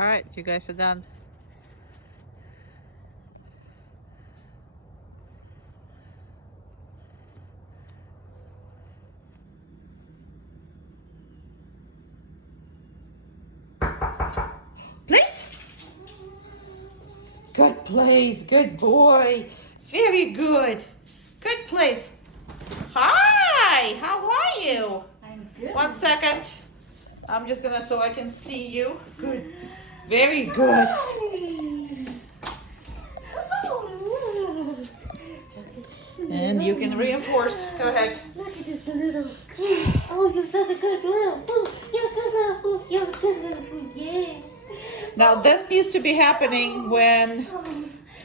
All right, you guys are done. Place. Good place. Good boy. Very good. Good place. Hi. How are you? I'm good. 1 second. I'm just gonna so I can see you. Good. Very good. And you can reinforce. Go ahead. Look at this little. Oh, you're such a good little boo. You're a good little boo. You're a good little boo. Yes. Now this needs to be happening when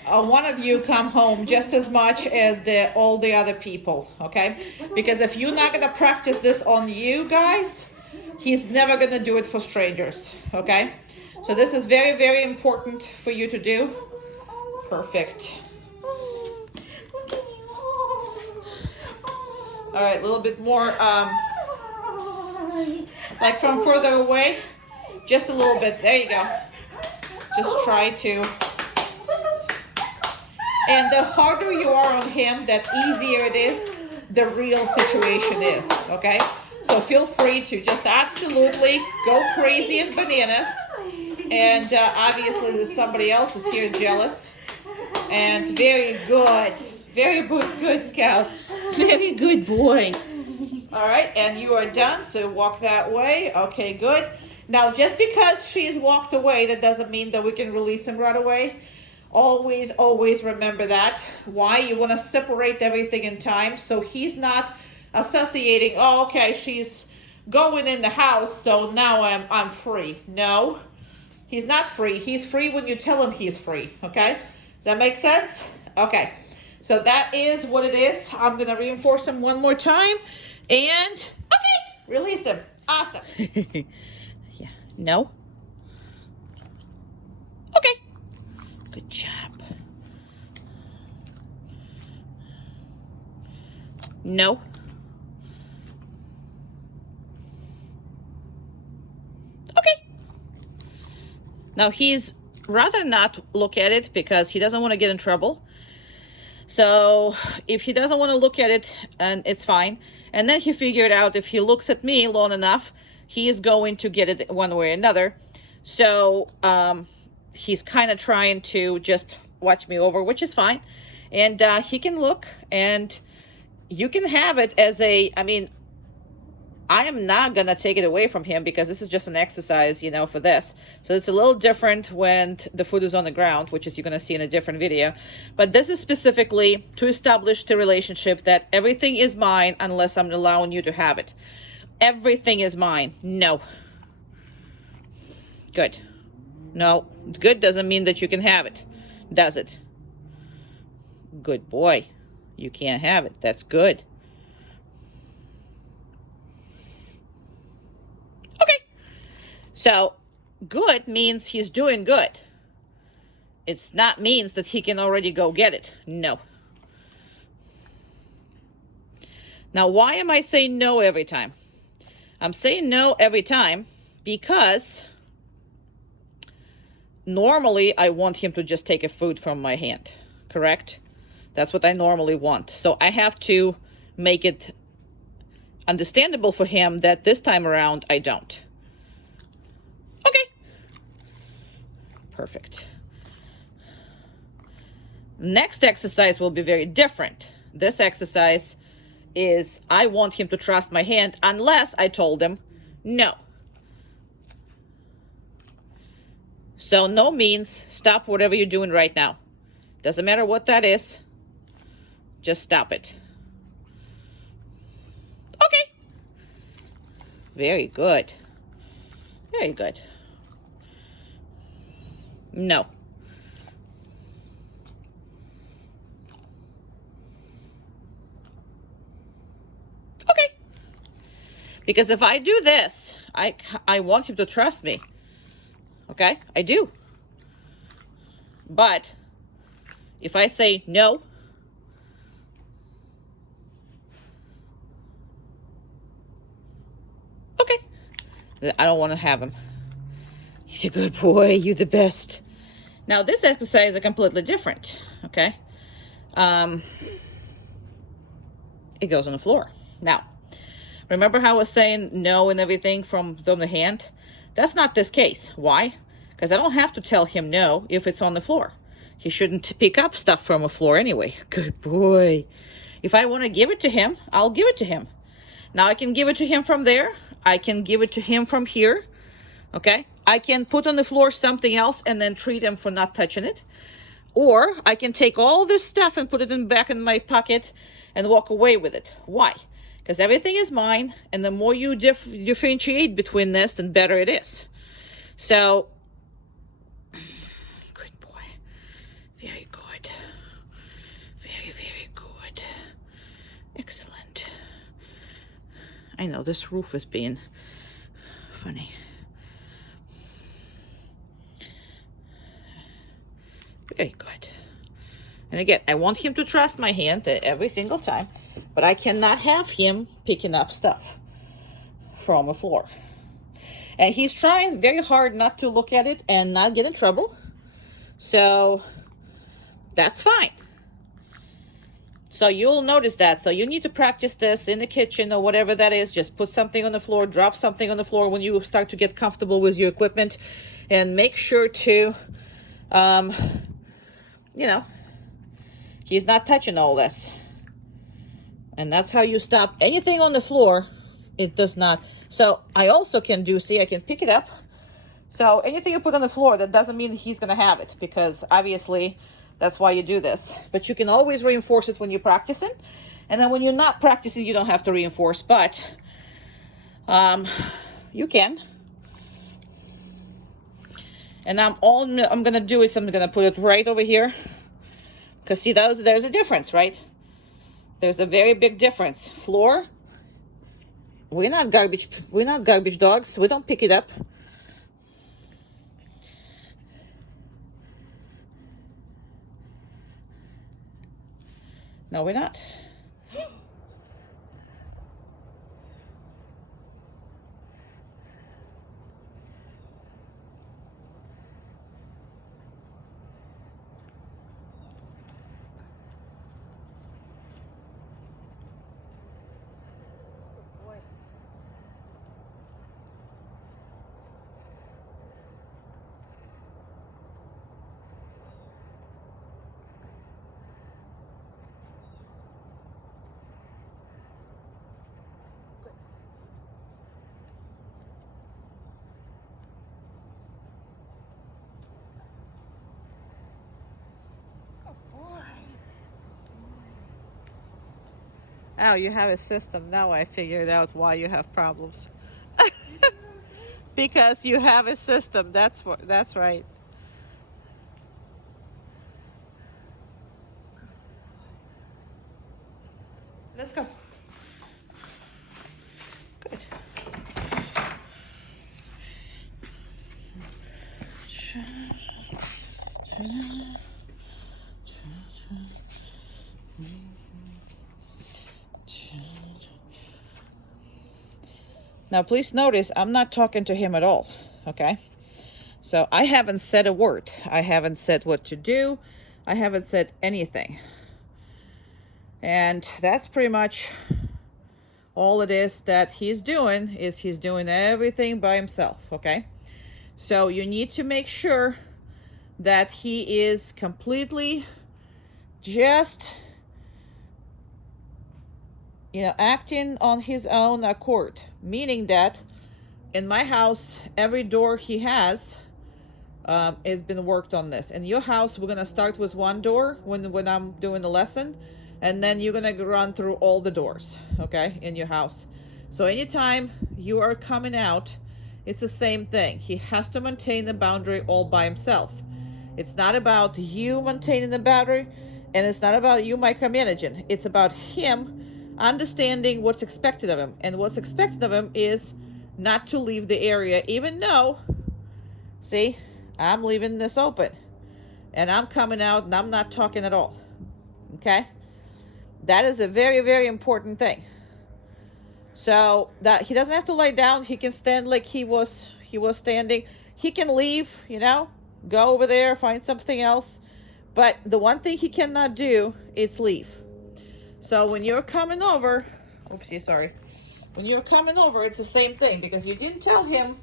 one of you come home just as much as all the other people, okay? Because if you're not gonna practice this on you guys, he's never gonna do it for strangers, okay? So this is very, very important for you to do. Perfect. All right, a little bit more, like from further away, just a little bit. There you go. Just try to. And the harder you are on him, that easier it is, the real situation is, okay? So feel free to just absolutely go crazy and bananas. And obviously there's somebody else who's here jealous. And very good. Very good, Scout. Very good boy. All right, and you are done, so walk that way. Okay, good. Now, just because she's walked away, that doesn't mean that we can release him right away. Always, always remember that. Why? You want to separate everything in time so he's not associating, oh, okay, she's going in the house, so now I'm free. No, he's not free. He's free when you tell him he's free, okay? Does that make sense? Okay, so that is what it is. I'm going to reinforce him one more time, and, okay, release him. Awesome. Yeah, no. Okay. Good job. No. Okay. Now he's rather not look at it because he doesn't want to get in trouble. So if he doesn't want to look at it, and it's fine. And then he figured out if he looks at me long enough, he is going to get it one way or another. So he's kind of trying to just watch me over, which is fine. And he can look, and you can have it as a, I mean, I am not going to take it away from him because this is just an exercise, you know, for this. So it's a little different when the food is on the ground, which is you're going to see in a different video. But this is specifically to establish the relationship that everything is mine unless I'm allowing you to have it. Everything is mine. No. Good. No. Good doesn't mean that you can have it, does it? Good boy. You can't have it. That's good. So good means he's doing good. It's not means that he can already go get it. No. Now, why am I saying no every time? I'm saying no every time because normally I want him to just take a food from my hand, correct? That's what I normally want. So I have to make it understandable for him that this time around I don't. Perfect. Next exercise will be very different. This exercise is I want him to trust my hand unless I told him no. So no means stop whatever you're doing right now. Doesn't matter what that is. Just stop it. Okay. Very good. Very good. No. Okay. Because if I do this, I want him to trust me. Okay? I do. But if I say no, okay, I don't want to have him. He's a good boy. You're the best. Now this exercise is completely different, okay? It goes on the floor. Now, remember how I was saying no and everything from the hand? That's not this case. Why? Because I don't have to tell him no if it's on the floor. He shouldn't pick up stuff from the floor anyway. Good boy. If I want to give it to him, I'll give it to him. Now I can give it to him from there. I can give it to him from here. Okay? I can put on the floor something else and then treat him for not touching it. Or I can take all this stuff and put it back in my pocket and walk away with it. Why? Because everything is mine, and the more you differentiate between this, the better it is. So, good boy. Very good. Very, very good. Excellent. I know this roof is being funny. Very good. And again, I want him to trust my hand every single time, but I cannot have him picking up stuff from the floor. And he's trying very hard not to look at it and not get in trouble. So that's fine. So you'll notice that. So you need to practice this in the kitchen or whatever that is. Just put something on the floor, drop something on the floor when you start to get comfortable with your equipment, and make sure to, you know, he's not touching all this. And that's how you stop anything on the floor. It does not. So I also can do, see, I can pick it up. So anything you put on the floor, that doesn't mean he's going to have it, because obviously that's why you do this. But you can always reinforce it when you're practicing. And then when you're not practicing, you don't have to reinforce, but you can. And I'm going to do is I'm going to put it right over here. Because see, there's a difference, right? There's a very big difference. Floor, we're not garbage dogs. We don't pick it up. No, we're not. Oh, you have a system. Now I figured out why you have problems. Because you have a system. That's right. Let's go. Good. Now, please notice I'm not talking to him at all, okay? So I haven't said a word. I haven't said what to do. I haven't said anything. And that's pretty much all it is that he's doing everything by himself, okay? So you need to make sure that he is completely just, acting on his own accord. Meaning that in my house, every door he has been worked on this. In your house, we're gonna start with one door when I'm doing the lesson, and then you're gonna run through all the doors, okay, in your house. So anytime you are coming out, it's the same thing. He has to maintain the boundary all by himself. It's not about you maintaining the boundary, and it's not about you micromanaging. It's about him understanding what's expected of him. And what's expected of him is not to leave the area, even though, see, I'm leaving this open. And I'm coming out and I'm not talking at all. Okay? That is a very, very important thing. So that he doesn't have to lay down. He can stand like he was standing. He can leave, go over there, find something else. But the one thing he cannot do is leave. So when you're coming over, oopsie, sorry. When you're coming over, it's the same thing because you didn't tell him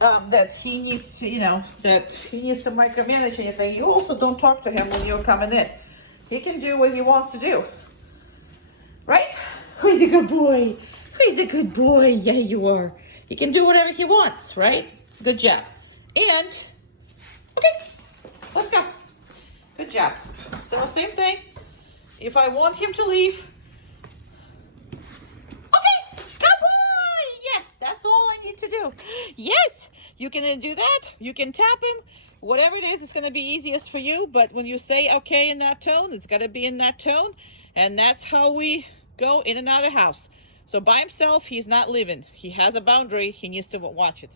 that he needs to, that he needs to micromanage anything. You also don't talk to him when you're coming in. He can do what he wants to do, right? Who's a good boy? Who's a good boy? Yeah, you are. He can do whatever he wants, right? Good job. And, okay, let's go. Good job. So same thing. If I want him to leave, okay, good boy. Yes, that's all I need to do. Yes, you can do that. You can tap him. Whatever it is, it's going to be easiest for you. But when you say okay in that tone, it's got to be in that tone. And that's how we go in and out of the house. So by himself, he's not living. He has a boundary. He needs to watch it.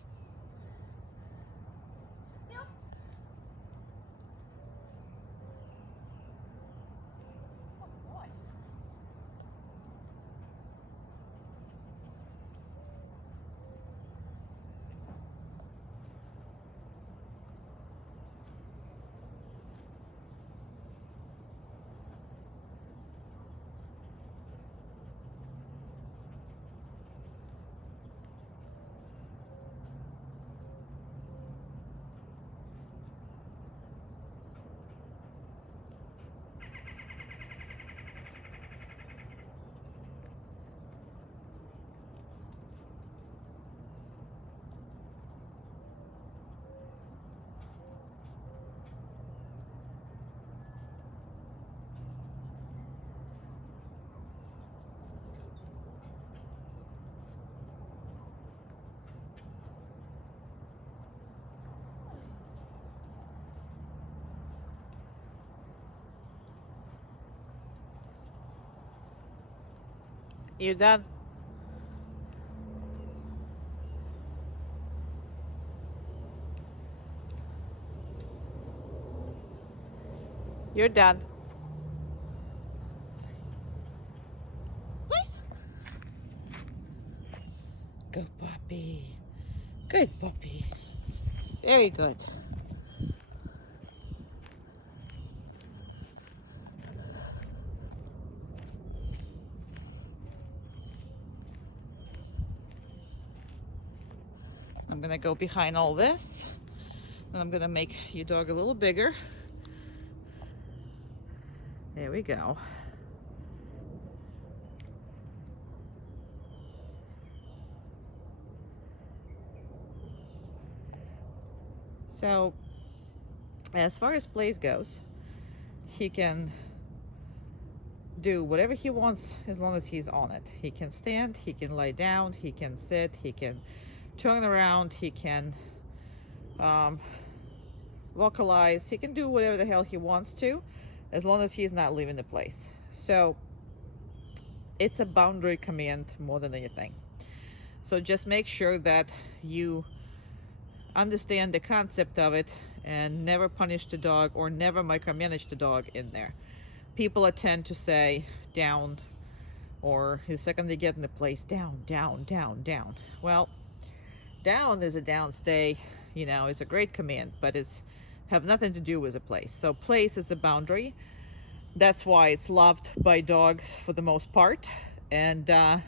You done? You're done. Nice. Good puppy. Good puppy. Very good. I'm gonna go behind all this, and I'm gonna make your dog a little bigger. There we go. So, as far as plays goes, he can do whatever he wants as long as he's on it. He can stand, he can lie down, he can sit, he can turn around, he can vocalize, he can do whatever the hell he wants to as long as he's not leaving the place. So it's a boundary command more than anything. So just make sure that you understand the concept of it and never punish the dog or never micromanage the dog in there. People tend to say down, or the second they get in the place, down, down, down, down. Well, down is a downstay, it's a great command, but it's have nothing to do with a place. So place is a boundary. That's why it's loved by dogs for the most part, and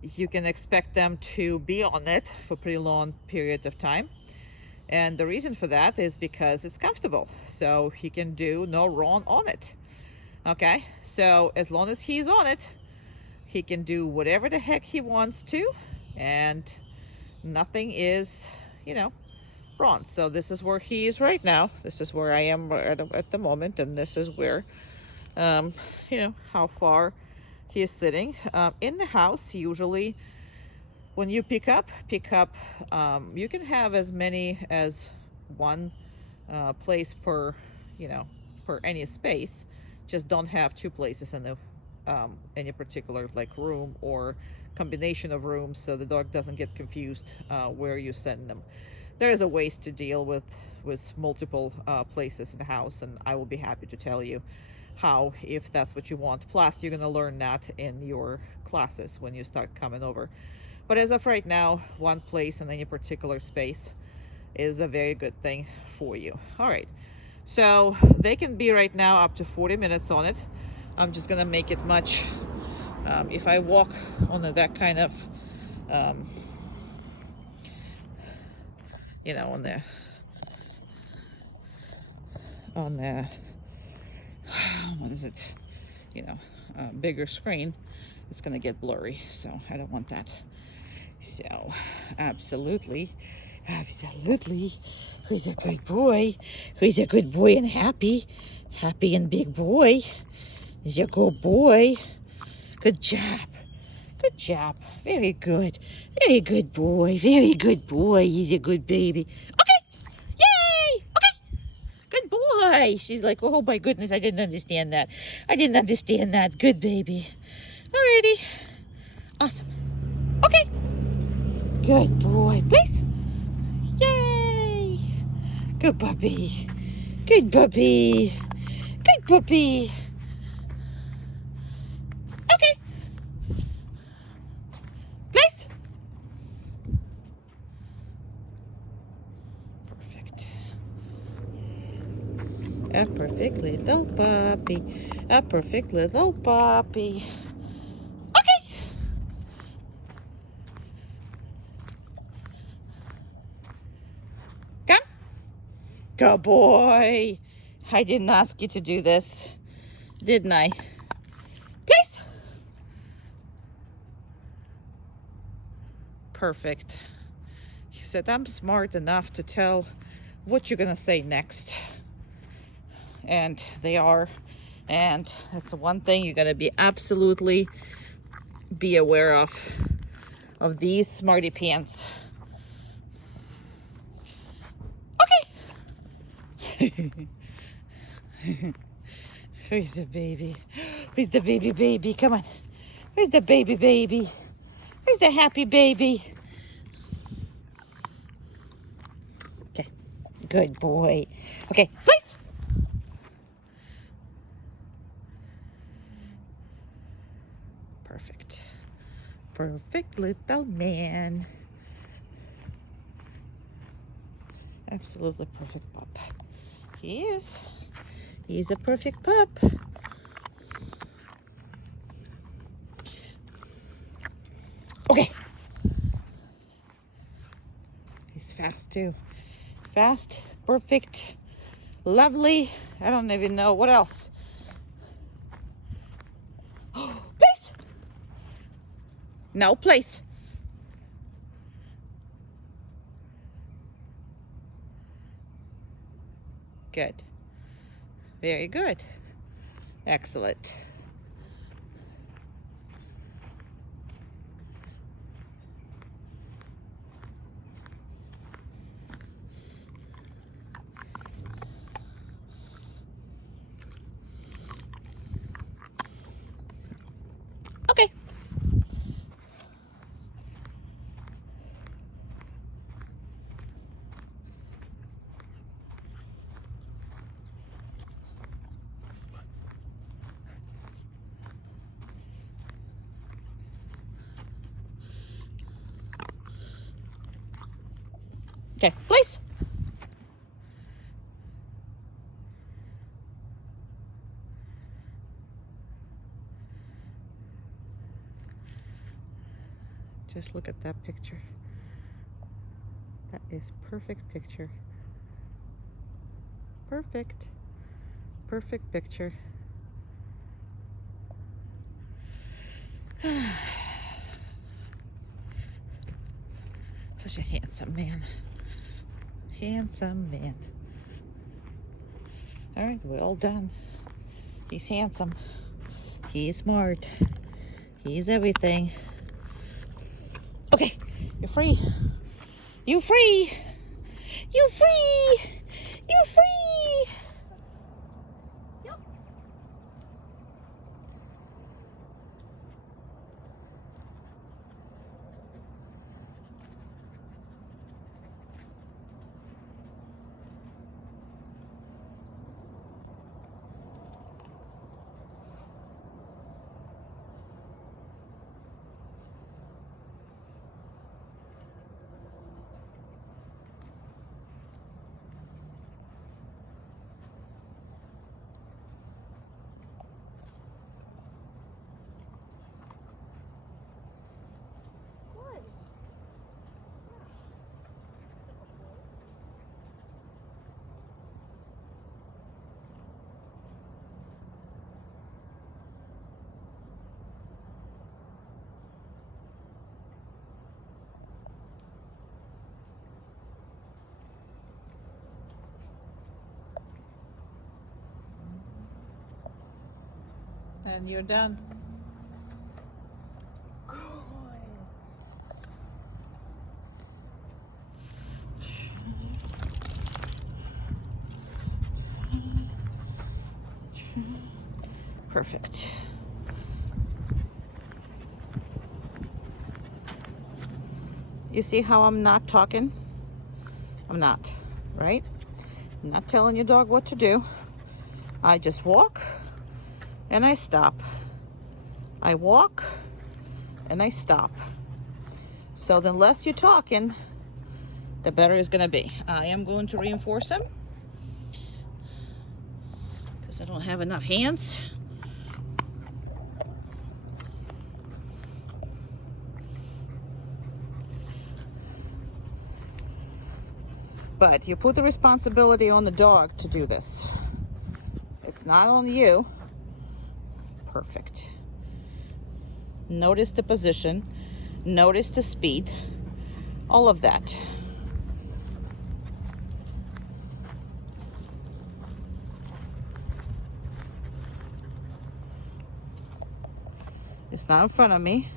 you can expect them to be on it for a pretty long period of time. And the reason for that is because it's comfortable, so he can do no wrong on it. Okay, so as long as he's on it, he can do whatever the heck he wants to, and nothing is, wrong. So this is where he is right now. This is where I am at the moment, and this is where, how far he is sitting. In the house, usually, when you pick up, you can have as many as one place per any space. Just don't have two places in any particular room or combination of rooms, so the dog doesn't get confused where you send them. There is a ways to deal with multiple places in the house, and I will be happy to tell you how, if that's what you want. Plus, you're going to learn that in your classes when you start coming over. But as of right now, one place in any particular space, is a very good thing for you. All right, so they can be right now up to 40 minutes on it. I'm just gonna make it much, if I walk on that kind of, um, you know, on the what is it, you know, bigger screen, it's gonna get blurry, so I don't want that. So absolutely, absolutely, who's a good boy, who's a good boy and happy and big boy, is a good boy. Good job, good job, very good boy, very good boy. He's a good baby. Okay, yay, okay, good boy. She's like, oh my goodness, I didn't understand that. Good baby. Alrighty, awesome. Okay, good boy, please. Yay, good puppy, good puppy, good puppy. Okay, please. Perfect. A perfect little puppy, a perfect little puppy. Okay. Come. Good boy. I didn't ask you to do this, didn't I? Please. Perfect. He said, I'm smart enough to tell what you're gonna say next. And they are. And that's one thing you're gonna be absolutely be aware of these smarty pants. Okay. Who's the baby? Who's the baby? Come on. Who's the baby? Who's the happy baby? Okay. Good boy. Okay, please. Perfect. Perfect little man. Absolutely perfect pup. He is. He's a perfect pup. Okay. He's fast too. Fast, perfect, lovely. I don't even know what else. Please. No, please. Good. Very good. Excellent. Okay. Okay, please. Just look at that picture. That is perfect picture. Perfect. Perfect picture. Such a handsome man. Handsome man. All right, we're all done. He's handsome. He's smart. He's everything. Okay, you're free. You free. You free. You free. Yep. And you're done. Perfect. You see how I'm not talking? I'm not, right? I'm not telling your dog what to do. I just walk and I stop. I walk and I stop. So the less you're talking, the better it's gonna be. I am going to reinforce him because I don't have enough hands. But you put the responsibility on the dog to do this. It's not on you. Perfect. Notice the position, notice the speed, all of that. It's not in front of me.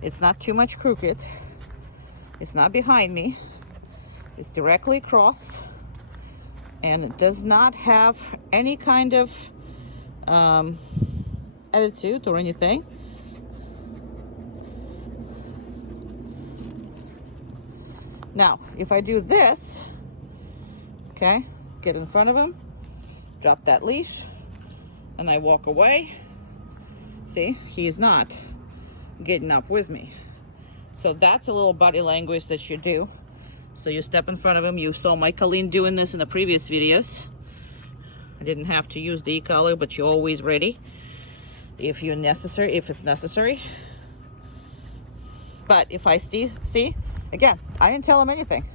It's not too much crooked. It's not behind me. It's directly across. And it does not have any kind of attitude or anything. Now, if I do this, okay, get in front of him, drop that leash, and I walk away, see, he's not getting up with me. So that's a little body language that you do. So you step in front of him. You saw my Colleen doing this in the previous videos. I didn't have to use the e-collar, but you're always ready if it's necessary. But if I see, again, I didn't tell him anything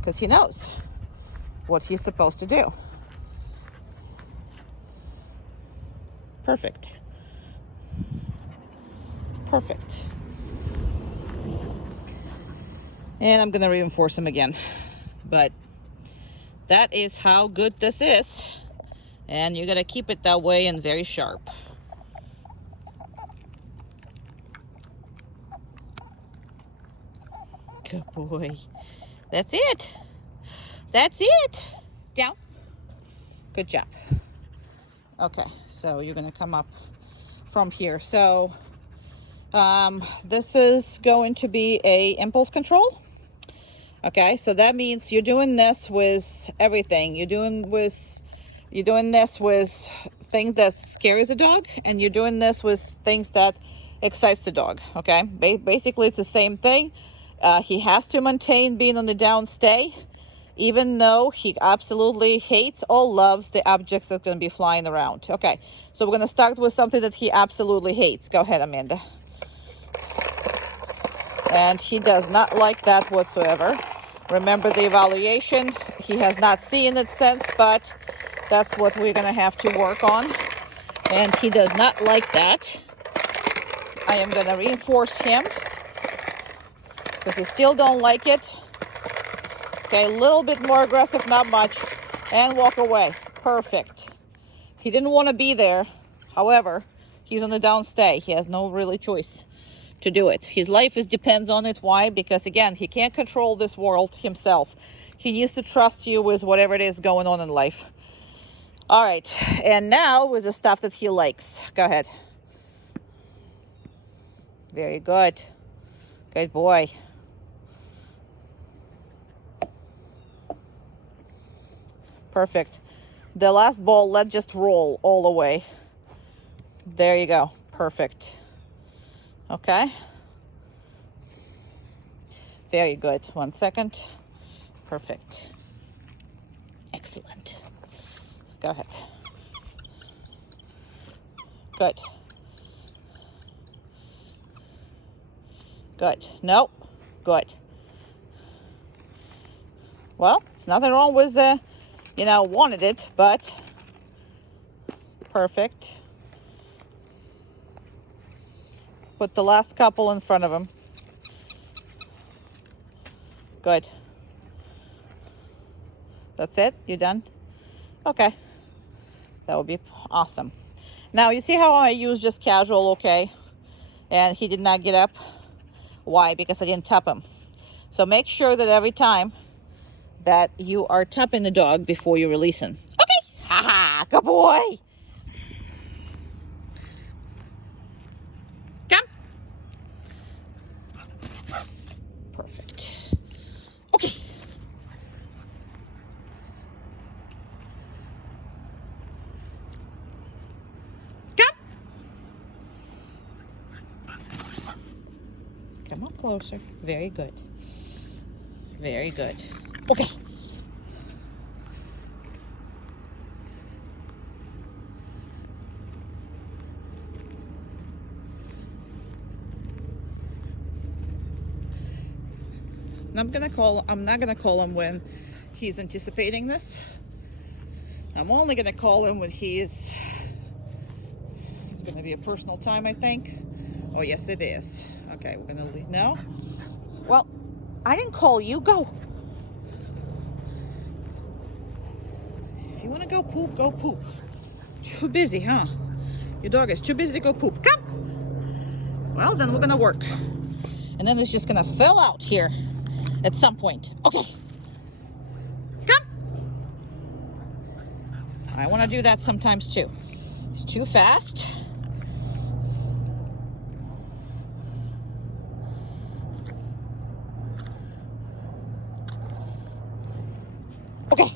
because he knows what he's supposed to do. Perfect. Perfect. And I'm gonna reinforce him again. But that is how good this is. And you gotta keep it that way and very sharp. Good boy. That's it. That's it. Down. Good job. Okay, so you're gonna come up from here. So this is going to be a impulse control. Okay, so that means you're doing this with everything. You're doing this with things that scares the dog, and you're doing this with things that excites the dog. Okay, basically it's the same thing. He has to maintain being on the down stay, even though he absolutely hates or loves the objects that are going to be flying around. Okay, so we're going to start with something that he absolutely hates. Go ahead, Amanda. And he does not like that whatsoever. Remember the evaluation. He has not seen it since, but that's what we're going to have to work on. And he does not like that. I am going to reinforce him because he still don't like it. Okay, a little bit more aggressive, not much. And walk away. Perfect. He didn't want to be there. However, he's on the downstay. He has no really choice to do it. His life depends on it. Why? Because again, he can't control this world himself. He needs to trust you with whatever it is going on in life. All right, and now with the stuff that he likes. Go ahead. Very good. Good boy. Perfect. The last ball, let just roll all the way. There you go. Perfect. Okay. Very good. 1 second. Perfect. Excellent. Go ahead. Good. Good. Nope. Good. Well, there's nothing wrong with the, wanted it, but perfect. Put the last couple in front of him. Good. That's it? You done? Okay. That would be awesome. Now you see how I use just casual, okay? And he did not get up. Why? Because I didn't tap him. So make sure that every time that you are tapping the dog before you release him. Okay. Haha, good boy. Come. Perfect. Okay. Come. Come up closer. Very good. Very good. Okay. I'm not gonna call him when he's anticipating this. I'm only gonna call him when it's gonna be a personal time, I think. Oh yes it is. Okay, we're gonna leave now. Well, I didn't call you. Go. If you wanna go poop, go poop. Too busy, huh? Your dog is too busy to go poop. Come. Well, then we're gonna work. And then it's just gonna fill out here at some point. Okay. Come. I wanna do that sometimes too. It's too fast. Okay.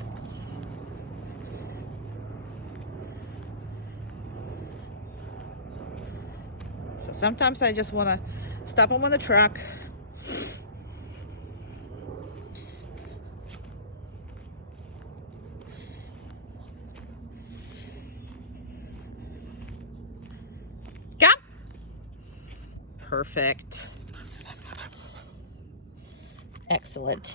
So sometimes I just want to stop him on the track. Come. Perfect. Excellent.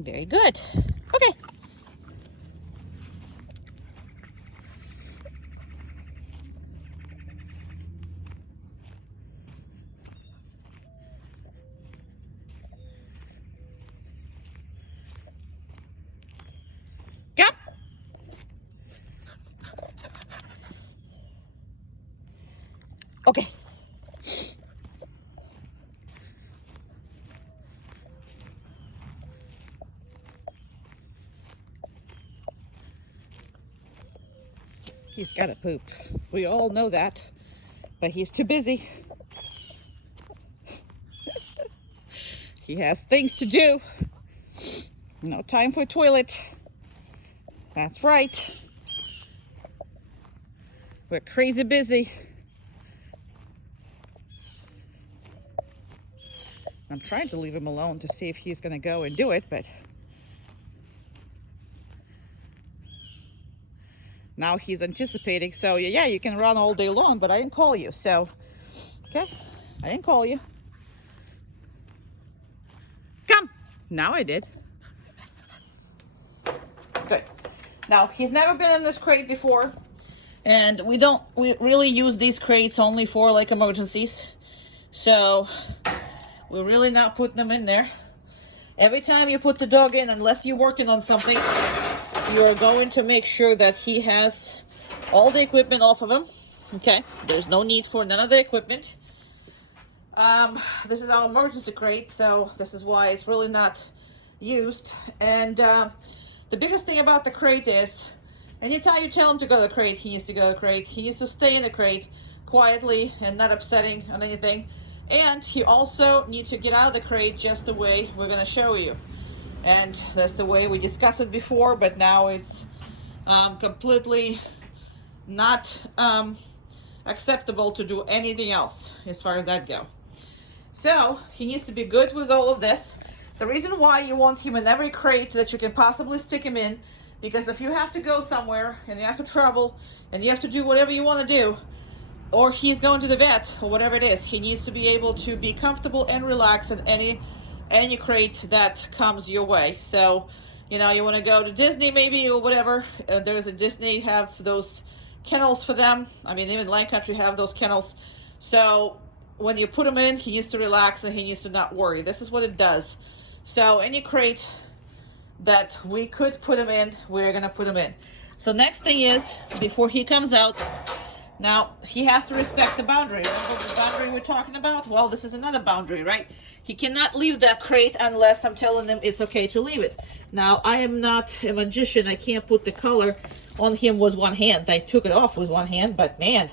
Very good. Okay. Go. Okay. He's got to poop. We all know that, but he's too busy. He has things to do. No time for a toilet. That's right. We're crazy busy. I'm trying to leave him alone to see if he's going to go and do it, but now he's anticipating. So yeah, you can run all day long, but I didn't call you. So, okay, I didn't call you. Come. Now I did. Good. Now, he's never been in this crate before, and we really use these crates only for like emergencies. So we're really not putting them in there. Every time you put the dog in, unless you're working on something, you are going to make sure that he has all the equipment off of him. Okay, there's no need for none of the equipment. This is our emergency crate, so this is why it's really not used. And the biggest thing about the crate is, anytime you tell him to go to the crate, he needs to go to the crate. He needs to stay in the crate quietly and not upsetting on anything. And he also needs to get out of the crate just the way we're going to show you. And that's the way we discussed it before, but now it's completely not acceptable to do anything else as far as that go. So he needs to be good with all of this. The reason why you want him in every crate that you can possibly stick him in, because if you have to go somewhere and you have to travel and you have to do whatever you want to do, or he's going to the vet or whatever it is, he needs to be able to be comfortable and relaxed in any any crate that comes your way. So, you know, you want to go to Disney maybe or whatever. There's a Disney have those kennels for them. I mean, even Lion Country have those kennels. So when you put him in, he needs to relax and he needs to not worry. This is what it does. So any crate that we could put him in, we're gonna put him in. So next thing is, before he comes out, now he has to respect the boundary. Remember the boundary we're talking about? Well, this is another boundary, right? He cannot leave that crate unless I'm telling him it's okay to leave it. Now, I am not a magician. I can't put the collar on him with one hand. I took it off with one hand, but man,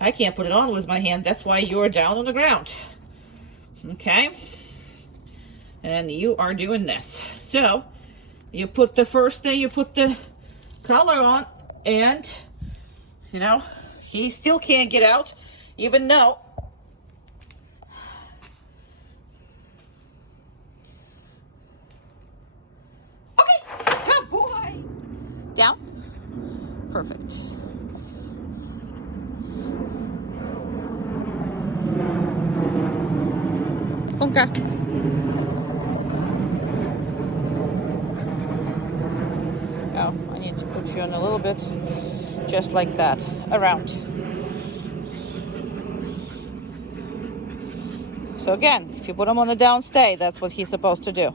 I can't put it on with my hand. That's why you're down on the ground. Okay? And you are doing this. So, you put the first thing, you put the collar on, and, you know, he still can't get out, even though good boy. Down. Perfect. Okay. Oh, I need to put you on a little bit, just like that, around. So again, if you put him on the down stay, that's what he's supposed to do.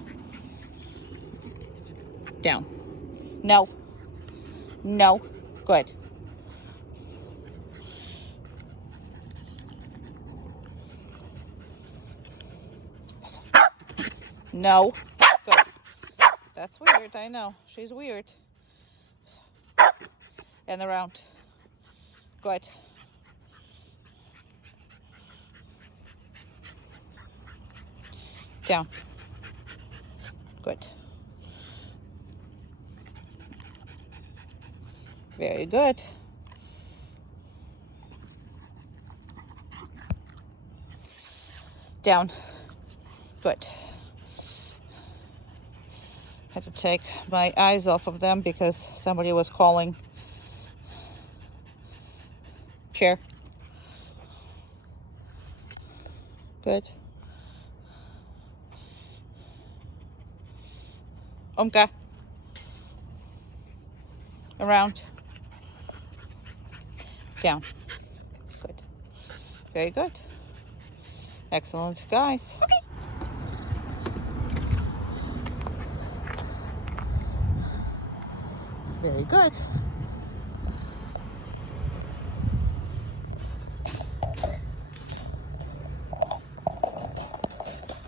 Down. No. No. Good. No. Good. That's weird, I know. She's weird. And around. Good. Down. Good. Very good. Down. Good. Had to take my eyes off of them because somebody was calling. Chair. Good. Omka. Around. Down. Good. Very good. Excellent, guys. Okay. Very good.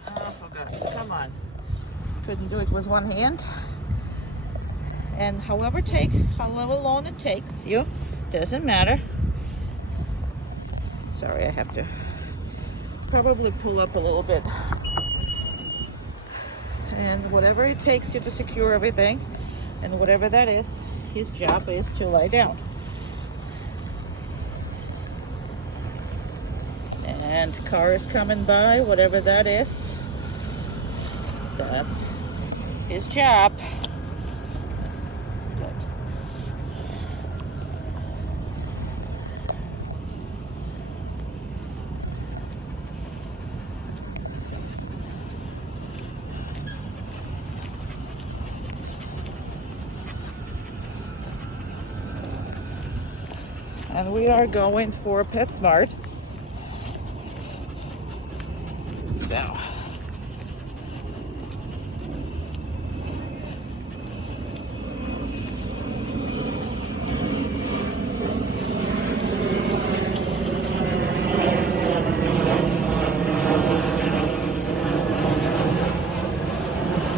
Oh, for God. Come on. Couldn't do it with one hand. And however long it takes you, doesn't matter. Sorry, I have to probably pull up a little bit. And whatever it takes you to secure everything, and whatever that is, his job is to lie down. And car is coming by, whatever that is, that's his job. Good. And we are going for PetSmart. So.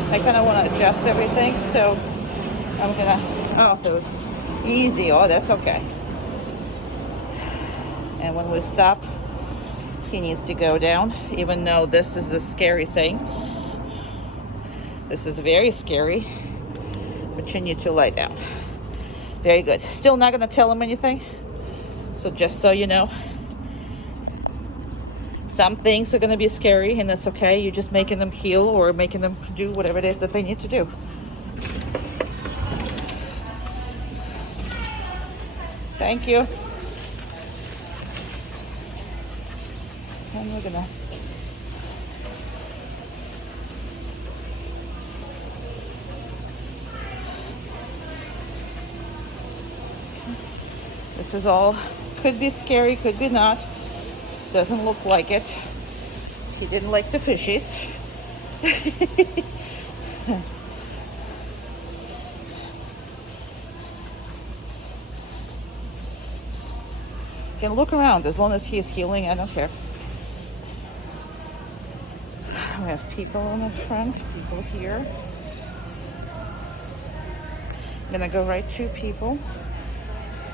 I kind of want to adjust everything, so I'm gonna, oh, that was easy. Oh, that's okay. And when we stop, he needs to go down, even though this is a scary thing. This is very scary, but you need to lie down. Very good. Still not gonna tell him anything. So just so you know, some things are gonna be scary, and that's okay. You're just making them heal or making them do whatever it is that they need to do. Thank you. And we're gonna This is all, could be scary, could be not. Doesn't look like it. He didn't like the fishies. Can look around as long as he's healing, I don't care. We have people in the front, people here. I'm gonna go right to people.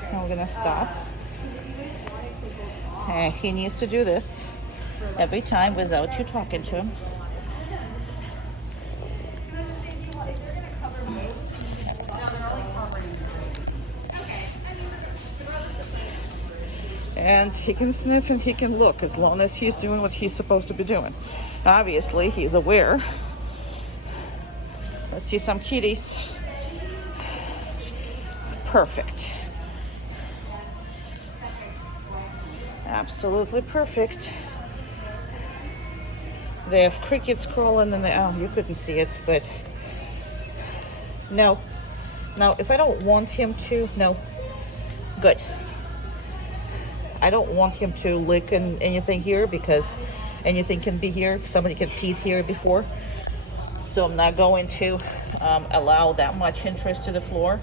And we're gonna stop. And he needs to do this every time without you talking to him. And he can sniff and he can look as long as he's doing what he's supposed to be doing. Obviously, he's aware. Let's see some kitties. Perfect. Absolutely perfect. They have crickets crawling in the, oh, you couldn't see it, but no. Now, if I don't want him to, no. Good. I don't want him to lick anything here because anything can be here. Somebody can pee here before. So I'm not going to allow that much interest to the floor.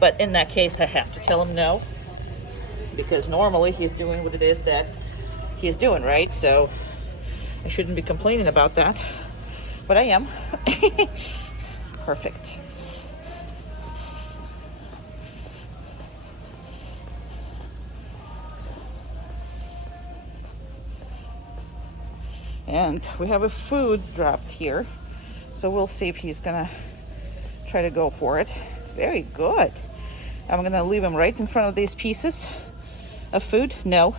But in that case, I have to tell him no. Because normally he's doing what it is that he's doing, right? So I shouldn't be complaining about that. But I am. Perfect. And we have a food dropped here. So we'll see if he's gonna try to go for it. Very good. I'm gonna leave him right in front of these pieces of food. No.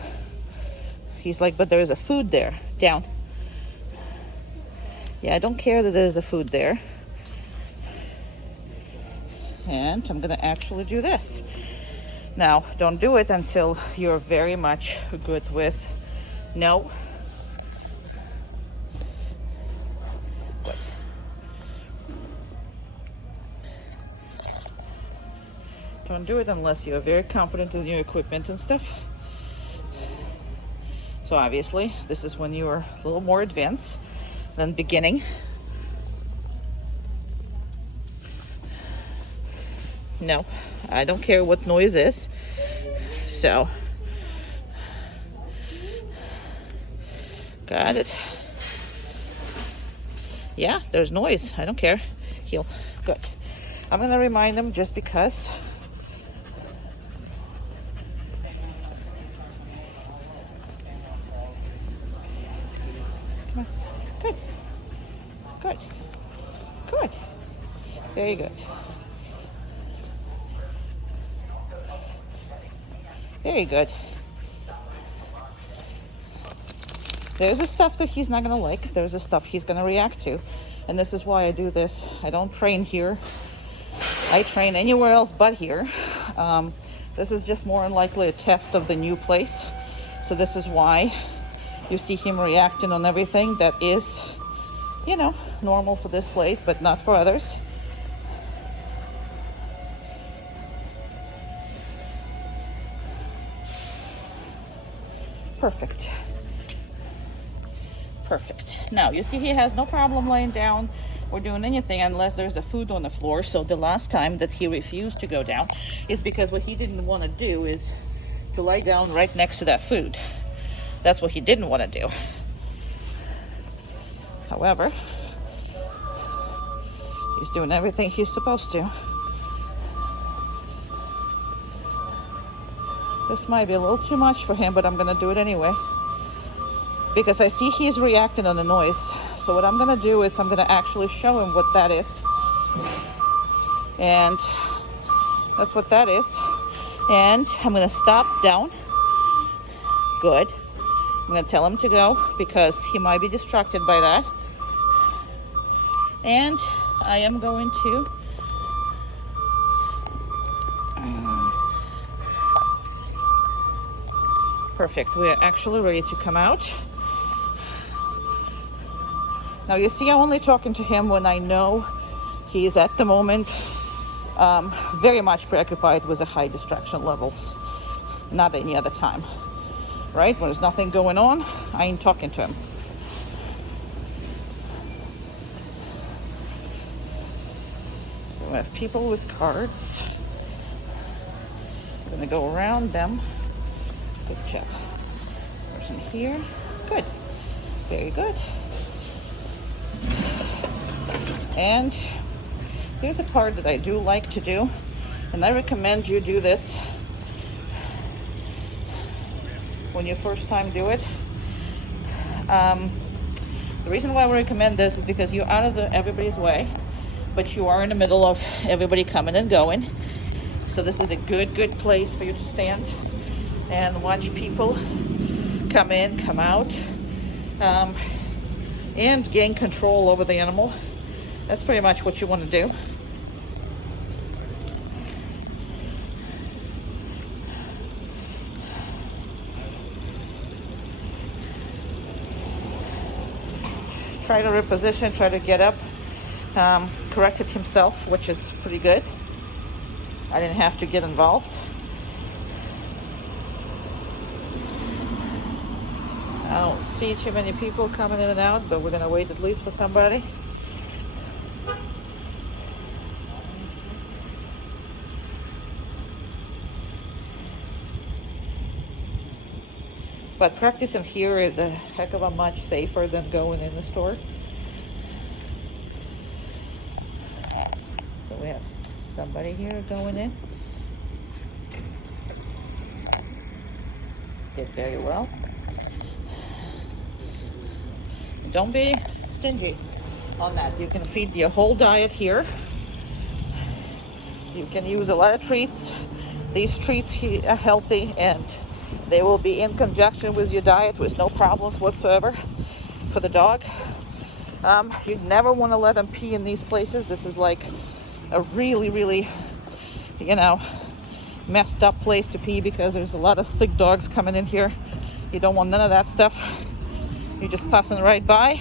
He's like, but there's a food there. Down. Yeah, I don't care that there's a food there. And I'm gonna actually do this. Now, don't do it until you're very much good with no. Good. Don't do it unless you're very confident in your equipment and stuff. So obviously, this is when you're a little more advanced than beginning. No, I don't care what noise is. So, got it. Yeah, there's noise. I don't care. Heel. Good. I'm gonna remind them just because. Come on. Good. Good. Good. Very good. Very good. There's the stuff that he's not gonna like. There's the stuff he's gonna react to. And this is why I do this. I don't train here. I train anywhere else but here. This is just more than likely a test of the new place. So this is why you see him reacting on everything that is, you know, normal for this place, but not for others. Perfect. Perfect. Now, you see he has no problem laying down or doing anything unless there's a food on the floor. So the last time that he refused to go down is because what he didn't want to do is to lie down right next to that food. That's what he didn't want to do. However, he's doing everything he's supposed to. This might be a little too much for him, but I'm gonna do it anyway. Because I see he's reacting on the noise. So what I'm gonna do is I'm gonna actually show him what that is. And that's what that is. And I'm gonna stop down. Good. I'm gonna tell him to go because he might be distracted by that. And I am going to perfect. We are actually ready to come out. Now you see I'm only talking to him when I know he's at the moment very much preoccupied with the high distraction levels. Not any other time, right? When there's nothing going on, I ain't talking to him. So we have people with cards. We're gonna go around them. Good job. Person here. Good. Very good. And here's a part that I do like to do, and I recommend you do this when you first time do it. The reason why we recommend this is because you're out of everybody's way, but you are in the middle of everybody coming and going. So this is a good place for you to stand and watch people come in, come out, and gain control over the animal. That's pretty much what you want to do. Try to reposition, try to get up. Corrected himself, which is pretty good. I didn't have to get involved. I don't see too many people coming in and out, but we're gonna wait at least for somebody. But practicing here is a heck of a much safer than going in the store. So we have somebody here going in. Did very well. Don't be stingy on that. You can feed your whole diet here. You can use a lot of treats. These treats are healthy and they will be in conjunction with your diet with no problems whatsoever for the dog. You never want to let them pee in these places. This is like a really, messed up place to pee because there's a lot of sick dogs coming in here. You don't want none of that stuff. You're just passing right by.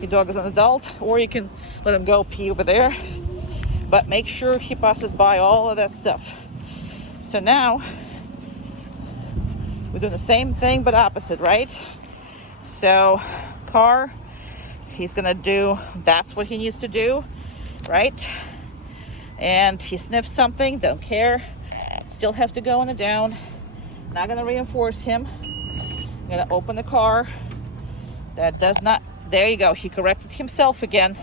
Your dog is an adult, or you can let him go pee over there. But make sure he passes by all of that stuff. So now we're doing the same thing but opposite, right? So car, he's gonna do, that's what he needs to do, right? And he sniffs something, don't care, still have to go on the down. Not gonna reinforce him. I'm gonna open the car. That does not, there you go, he corrected himself again.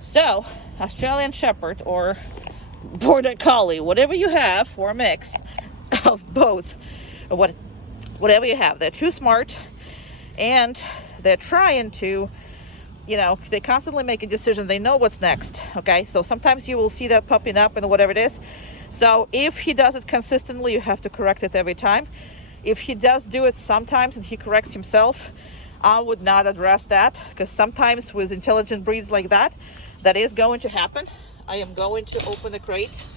So Australian Shepherd or Border Collie, whatever you have, or a mix of both, or whatever you have, they're too smart and they're trying to, they constantly make a decision. They know what's next. Okay, so sometimes you will see that popping up and whatever it is. So if he does it consistently, you have to correct it every time. If he does do it sometimes and he corrects himself, I would not address that, because sometimes with intelligent breeds like that, that is going to happen. I am going to open the crate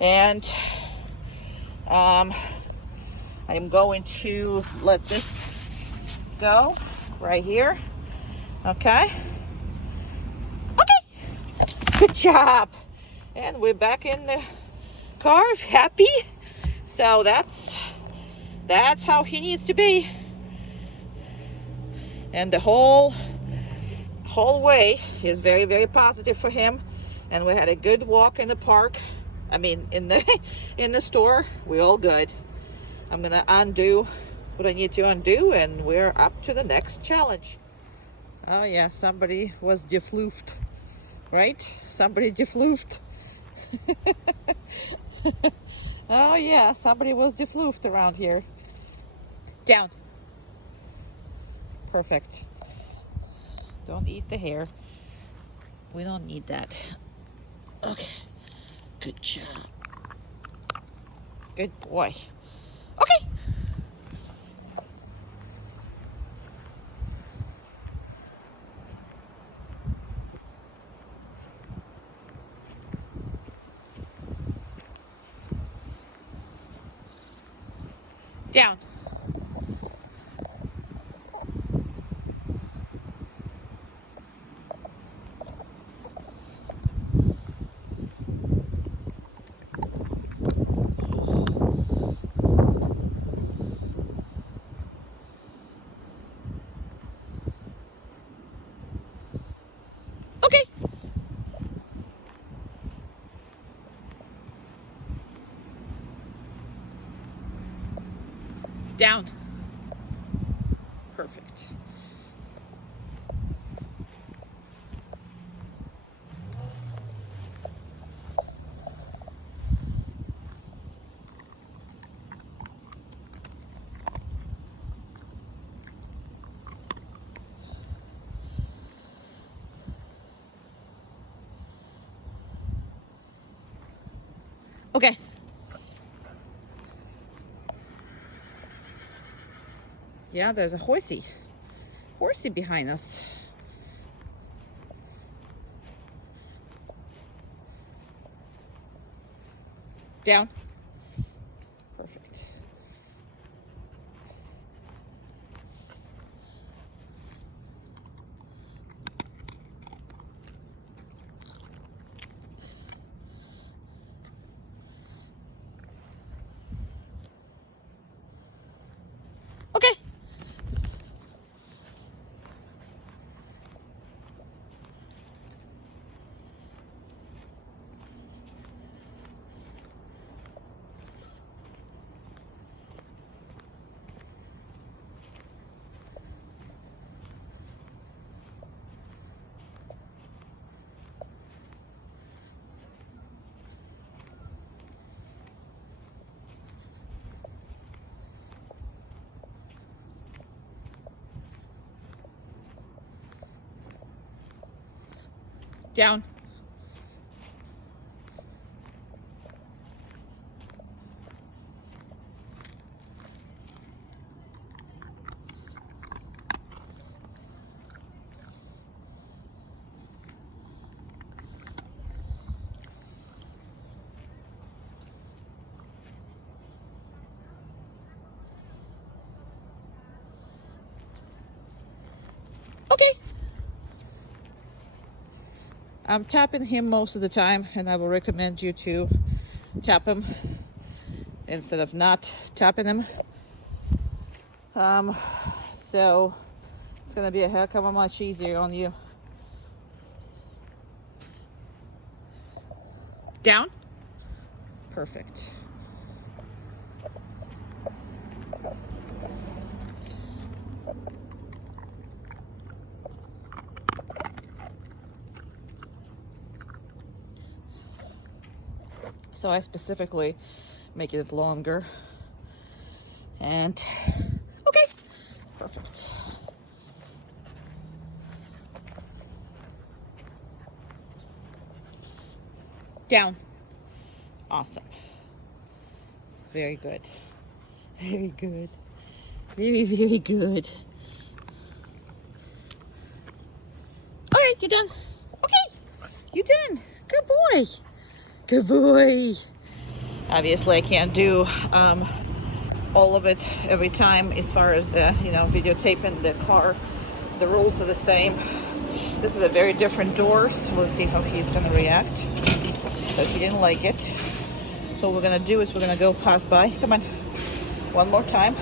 and I am going to let this go right here. Okay. Good job. And we're back in the car, happy. So that's how he needs to be. And the whole way is very, very positive for him. And we had a good walk in the park. I mean, in the store. We're all good. I'm gonna undo what I need to undo, and we're up to the next challenge. Oh yeah, somebody was defloofed, right? Somebody defloofed. Oh yeah, somebody was defloofed around here. Down. Perfect. Don't eat the hair. We don't need that. Okay. Good job. Good boy. Okay. Down. Down. Perfect. Okay. Yeah, there's a horsey behind us. Down. Perfect. Okay. Down. Okay. I'm tapping him most of the time, and I will recommend you to tap him instead of not tapping him. So it's gonna be a heck of a much easier on you. Down. Perfect. So I specifically make it longer. And okay, perfect. Down. Awesome. Very good. Very good. Very, very good. All right, you're done. Okay, you're done. Good boy. Good boy. Obviously, I can't do all of it every time as far as the, videotaping the car. The rules are the same. This is a very different door, so let's see how he's gonna react. So he didn't like it. So what we're gonna do is we're gonna go pass by. Come on, one more time.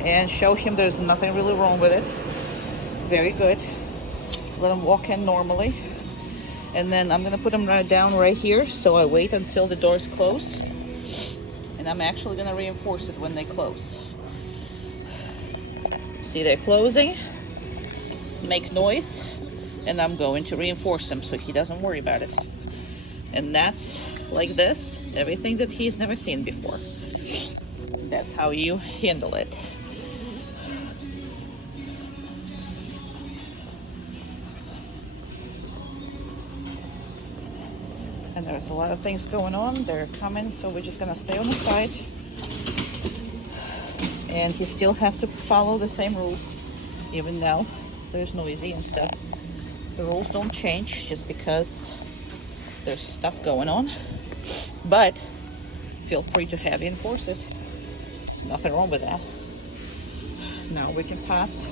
And show him there's nothing really wrong with it. Very good. Let him walk in normally. And then I'm gonna put him right down right here. So I wait until the doors close. And I'm actually gonna reinforce it when they close. See, they're closing. Make noise. And I'm going to reinforce him so he doesn't worry about it. And that's like this, everything that he's never seen before. That's how you handle it. And there's a lot of things going on. They're coming, so we're just gonna stay on the side. And you still have to follow the same rules, even though there's noisy and stuff. The rules don't change just because there's stuff going on. But feel free to heavy enforce it. There's nothing wrong with that. Now we can pass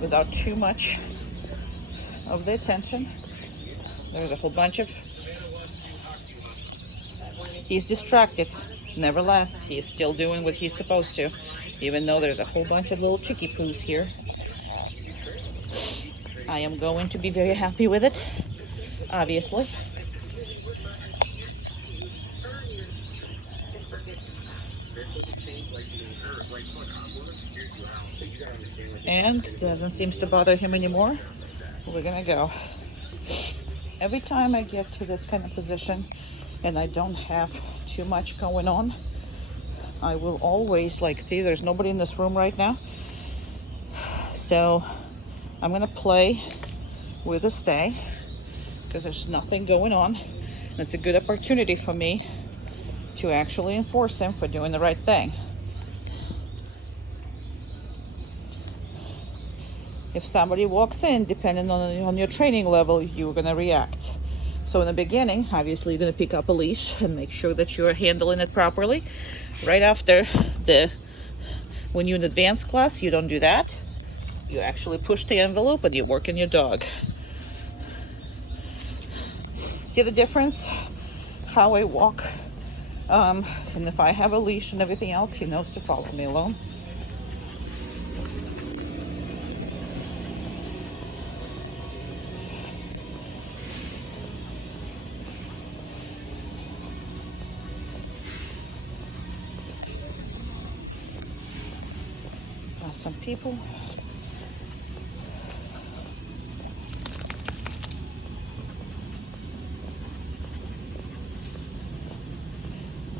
without too much of the attention. There's a whole bunch of... He's distracted. Nevertheless, he's still doing what he's supposed to, even though there's a whole bunch of little chicky poos here. I am going to be very happy with it, obviously. And doesn't seem to bother him anymore. We're gonna go. Every time I get to this kind of position and I don't have too much going on, I will always, like, see, there's nobody in this room right now, so I'm gonna play with a stay because there's nothing going on, and it's a good opportunity for me to actually enforce him for doing the right thing. If somebody walks in, depending on your training level, you're gonna react. So in the beginning, obviously you're gonna pick up a leash and make sure that you're handling it properly. Right after when you're in advanced class, you don't do that. You actually push the envelope and you're working your dog. See the difference? How I walk. And if I have a leash and everything else, he knows to follow me alone. Some people.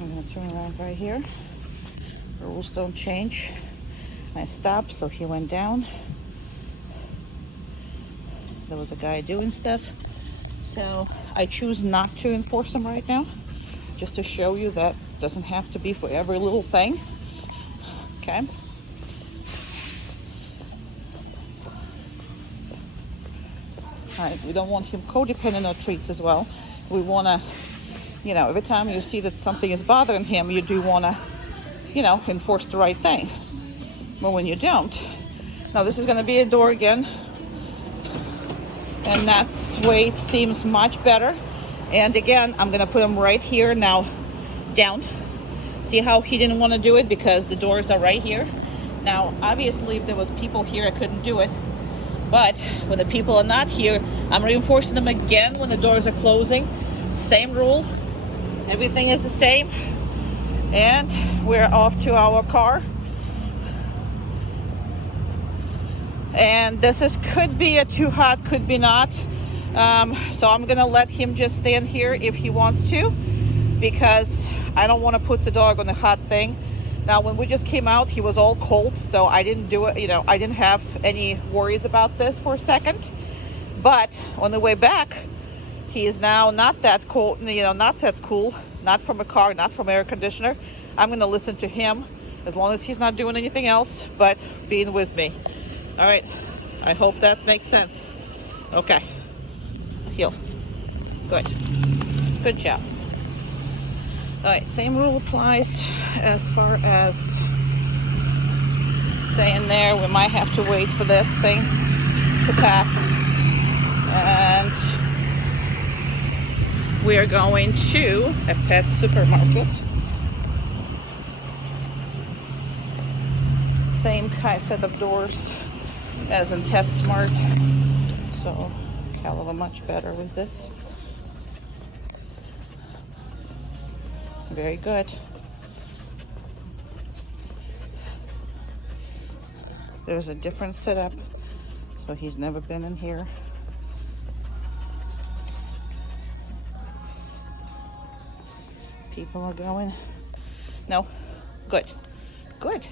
I'm going to turn around right here. The rules don't change. I stopped, so he went down. There was a guy doing stuff. So I choose not to enforce him right now, just to show you that doesn't have to be for every little thing. Okay? Right, we don't want him codependent on treats as well. We want to, every time you see that something is bothering him, you do want to, enforce the right thing. But when you don't, now this is going to be a door again, and that's way it seems much better. And again, I'm going to put him right here now, down. See how he didn't want to do it because the doors are right here. Now, obviously, if there was people here, I couldn't do it. But when the people are not here, I'm reinforcing them again when the doors are closing. Same rule. Everything is the same. And we're off to our car. And this could be a too hot, could be not. So I'm gonna let him just stand here if he wants to, because I don't want to put the dog on a hot thing. Now, when we just came out, he was all cold, so I didn't do it. I didn't have any worries about this for a second. But on the way back, he is now not that cold, not that cool, not from a car, not from air conditioner. I'm going to listen to him as long as he's not doing anything else but being with me. All right. I hope that makes sense. Okay. Heel. Good. Good job. All right, same rule applies as far as staying there. We might have to wait for this thing to pass. And we are going to a pet supermarket. Same kind of set of doors as in PetSmart. So, hell of a much better with this. Very good. There's a different setup, so he's never been in here. People are going. No, good, good.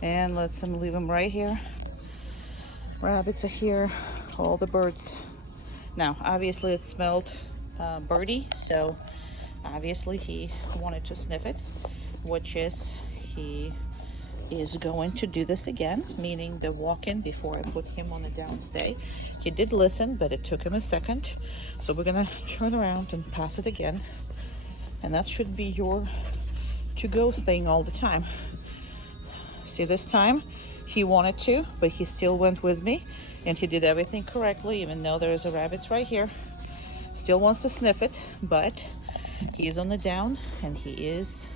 And let's leave him right here. Rabbits are here, all the birds. Now, obviously it smelled birdie, so obviously he wanted to sniff it, which is he is going to do this again, meaning the walk-in before I put him on the downstay. He did listen, but it took him a second. So we're gonna turn around and pass it again. And that should be your to-go thing all the time. See, this time he wanted to, but he still went with me, and he did everything correctly, even though there's a rabbit right here. Still wants to sniff it, but he is on the down and he is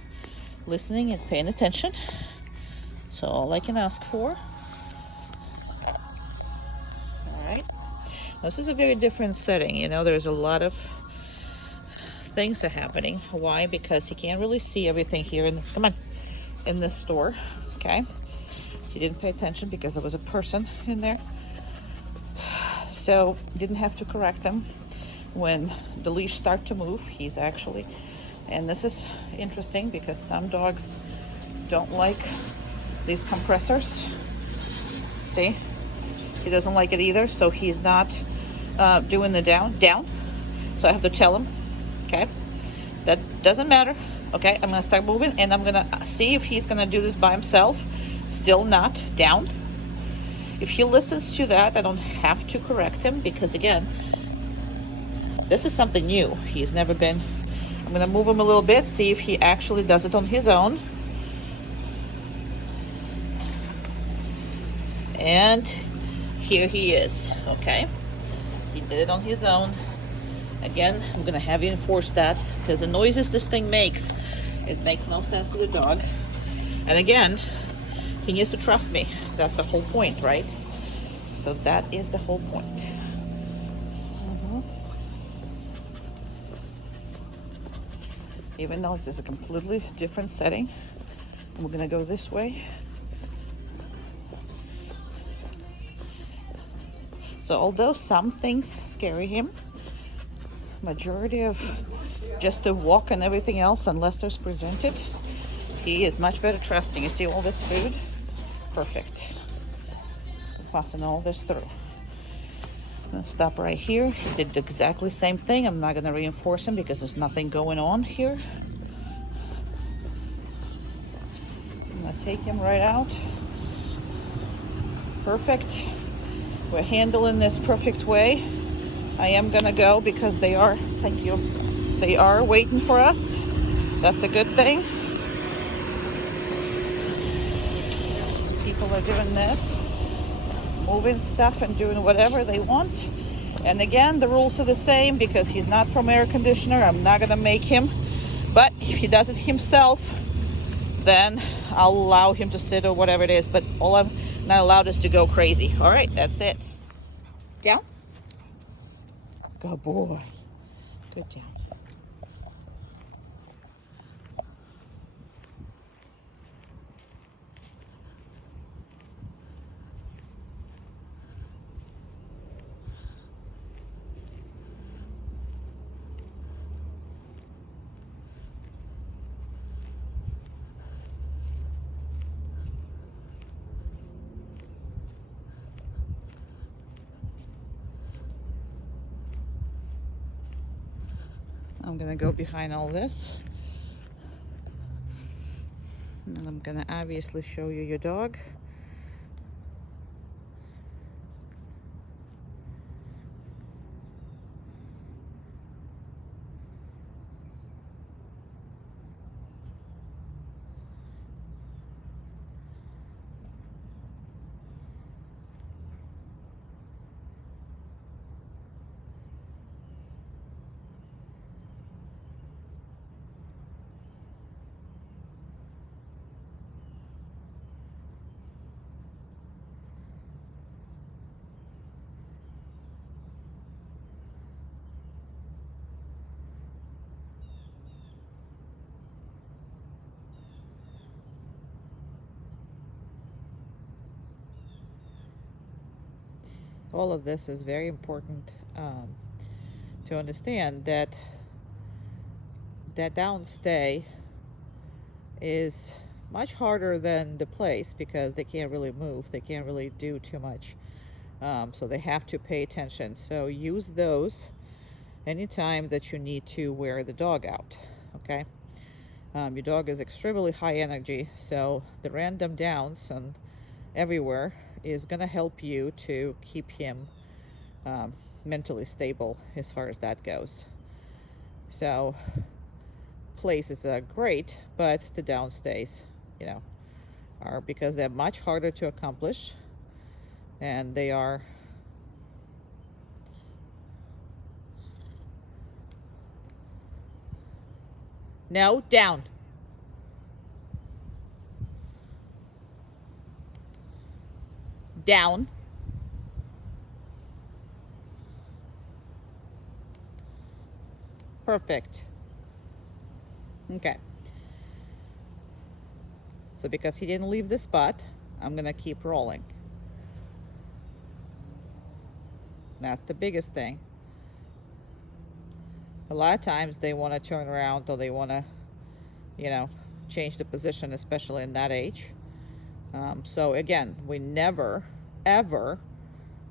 listening and paying attention. So all I can ask for. All right. This is a very different setting. There's a lot of things are happening. Why? Because he can't really see everything here. And come on, in this store, okay? He didn't pay attention because there was a person in there. So didn't have to correct him. When the leash start to move, he's actually, and this is interesting because some dogs don't like these compressors. See, he doesn't like it either, so he's not doing the down. So I have to tell him, okay, that doesn't matter. Okay, I'm gonna start moving and I'm gonna see if he's gonna do this by himself. Still not down. If he listens to that, I don't have to correct him because again, this is something new. He's never been. I'm gonna move him a little bit, see if he actually does it on his own. And here he is, okay? He did it on his own. Again, I'm gonna have you enforce that because the noises this thing makes, it makes no sense to the dog. And again, he needs to trust me. That's the whole point, right? So that is the whole point. Even though this is a completely different setting, we're gonna go this way. So although some things scare him, majority of just the walk and everything else, unless there's presented, he is much better trusting. You see all this food? Perfect. Passing all this through. I'm gonna stop right here. He did the exactly same thing. I'm not gonna reinforce him because there's nothing going on here. I'm gonna take him right out. Perfect. We're handling this perfect way. I am gonna go because they are, thank you, they are waiting for us. That's a good thing. People are doing this, moving stuff and doing whatever they want. And again, the rules are the same because he's not from air conditioner. I'm not gonna make him, but if he does it himself, then I'll allow him to sit or whatever it is. But all I'm not allowed is to go crazy. All right, that's it. Down. Good boy. Good job. I'm gonna go behind all this. And I'm gonna obviously show you your dog. All of this is very important to understand that downstay is much harder than the place because they can't really move. They can't really do too much. So they have to pay attention. So use those anytime that you need to wear the dog out, okay? Your dog is extremely high energy, so the random downs and everywhere is gonna help you to keep him mentally stable as far as that goes. So places are great, but the downstays, you know, are because they're much harder to accomplish and they are no down. Down. Perfect. Okay. So because he didn't leave the spot, I'm gonna keep rolling. That's the biggest thing. A lot of times they want to turn around, or they want to, you know, change the position, especially in that age. So again, we never ever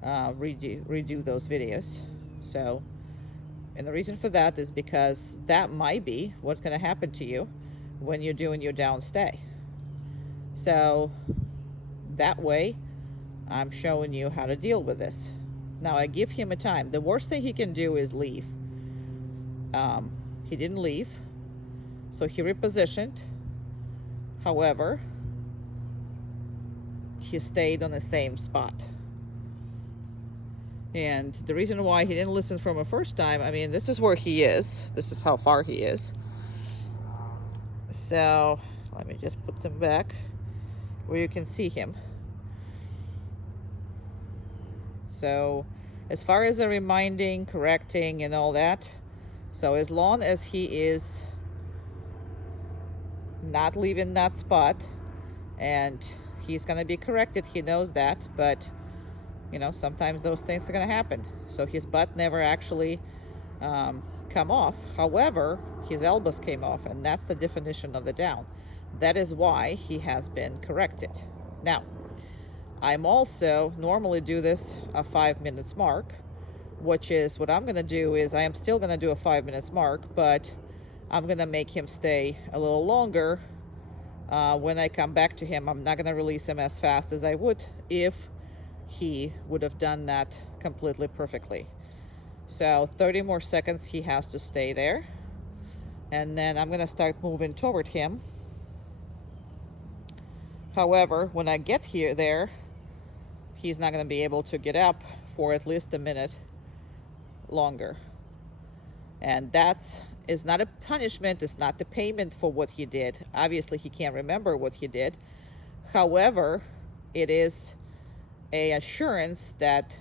redo those videos. So, and the reason for that is because that might be what's going to happen to you when you're doing your down stay. So that way I'm showing you how to deal with this. Now I give him a time. The worst thing he can do is leave. He didn't leave, so he repositioned. However, he stayed on the same spot. And the reason why he didn't listen from the first time, I mean, this is where he is. This is how far he is. So let me just put them back where you can see him. So as far as the reminding, correcting, and all that, so as long as he is not leaving that spot, and he's going to be corrected, he knows that, but you know, sometimes those things are going to happen. So his butt never actually come off. However, his elbows came off, and that's the definition of the down. That is why he has been corrected. Now, I'm also normally do this a 5 minutes mark, which is what I'm going to do is I am still going to do a 5 minutes mark, but I'm going to make him stay a little longer. When I come back to him, I'm not going to release him as fast as I would if he would have done that completely perfectly. So 30 more seconds he has to stay there, and then I'm going to start moving toward him. However, when I get there, he's not going to be able to get up for at least a minute longer. And that is not a punishment. It's not the payment for what he did. Obviously, he can't remember what he did. However, it is a assurance that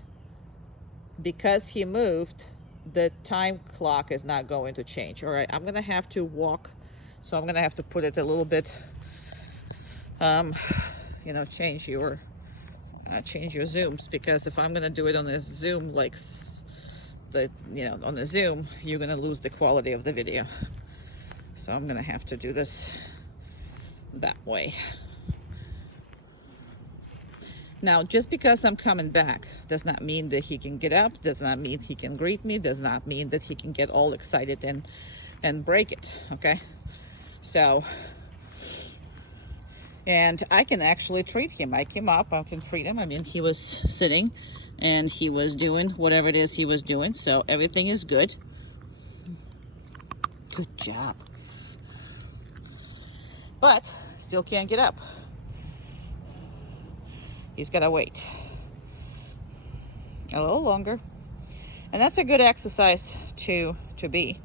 because he moved, the time clock is not going to change. All right, I'm going to have to walk, so I'm going to have to put it a little bit, you know, change your zooms, because if I'm going to do it on a zoom like you know, on the zoom, you're going to lose the quality of the video. So I'm going to have to do this that way. Now, just because I'm coming back does not mean that he can get up, does not mean he can greet me, does not mean that he can get all excited and break it, okay? So, and I can actually treat him. I came up, I can treat him. I mean, he was sitting and he was doing whatever it is he was doing, so everything is good. Good job. But still can't get up. He's got to wait a little longer. And that's a good exercise to be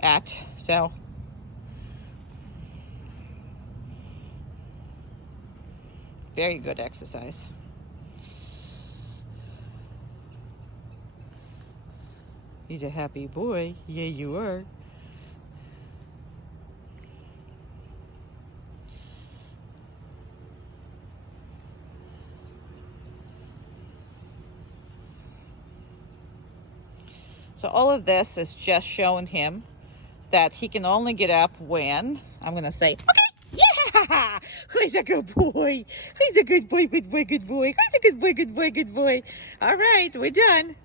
at. So very good exercise. He's a happy boy. Yeah, you are. So all of this is just showing him that he can only get up when I'm going to say, okay, yeah, he's a good boy. He's a good boy, good boy, good boy. He's a good boy, good boy, good boy. All right, we're done.